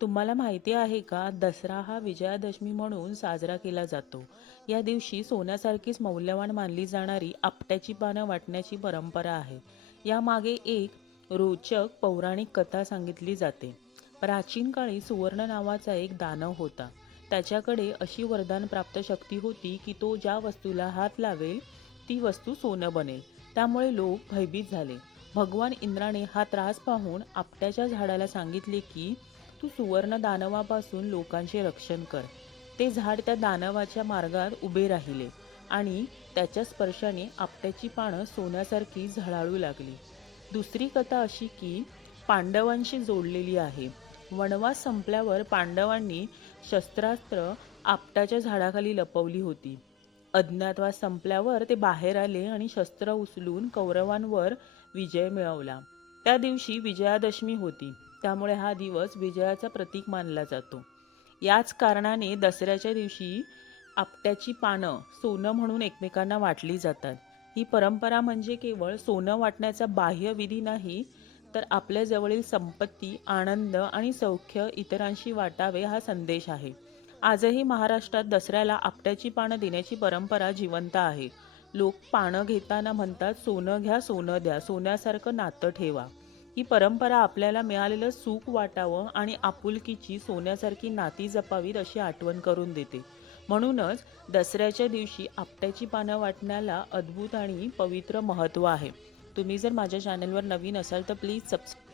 तुम्हाला माहिती आहे का? दसरा हा विजयादशमी म्हणून साजरा केला जातो. या दिवशी सोन्यासारखीच मौल्यवान मानली जाणारी आपट्याची पानं वाटण्याची परंपरा आहे. यामागे एक रोचक पौराणिक कथा सांगितली जाते. प्राचीन काळी सुवर्ण नावाचा एक दानव होता. त्याच्याकडे अशी वरदान प्राप्त शक्ती होती की तो ज्या वस्तूला हात लावेल ती वस्तू सोनं बनेल. त्यामुळे लोक भयभीत झाले. भगवान इंद्राने हा त्रास पाहून आपट्याच्या झाडाला सांगितले की तू सुवर्ण दानवापासून लोकांचे रक्षण कर. ते झाड त्या दानवाच्या मार्गात उभे राहिले आणि त्याच्या स्पर्शाने आपट्याची पानं सोन्यासारखी झळाळू लागली. दुसरी कथा अशी की पांडवांशी जोडलेली आहे. वनवास संपल्यावर पांडवांनी शस्त्रास्त्र आपटाच्या झाडाखाली लपवली होती. अज्ञातवास संपल्यावर ते बाहेर आले आणि शस्त्र उचलून कौरवांवर विजय मिळवला. त्या दिवशी विजयादशमी होती. त्यामुळे हा दिवस विजयाचा प्रतीक मानला जातो. याच कारणाने दसऱ्याच्या दिवशी आपट्याची पानं सोनं म्हणून एकमेकांना वाटली जातात. ही परंपरा म्हणजे केवळ सोनं वाटण्याचा बाह्य विधी नाही तर आपल्याजवळील संपत्ती आनंद आणि सौख्य इतरांशी वाटावे हा संदेश आहे. आजही महाराष्ट्रात दसऱ्याला आपट्याची पानं देण्याची परंपरा जिवंत आहे. लोक पानं घेताना म्हणतात सोनं घ्या सोनं द्या सोन्यासारखं नातं ठेवा. ही परंपरा आपल्याला मिळालेलं सुख वाटावं आणि आपुलकीची सोन्यासारखी नाती जपावीत अशी आठवण करून देते. म्हणूनच दसऱ्याच्या दिवशी आपट्याची पानं वाटण्याला अद्भुत आणि पवित्र महत्त्व आहे. तुम्ही जर माझ्या चॅनलवर नवीन असाल तर प्लीज सबस्क्राईब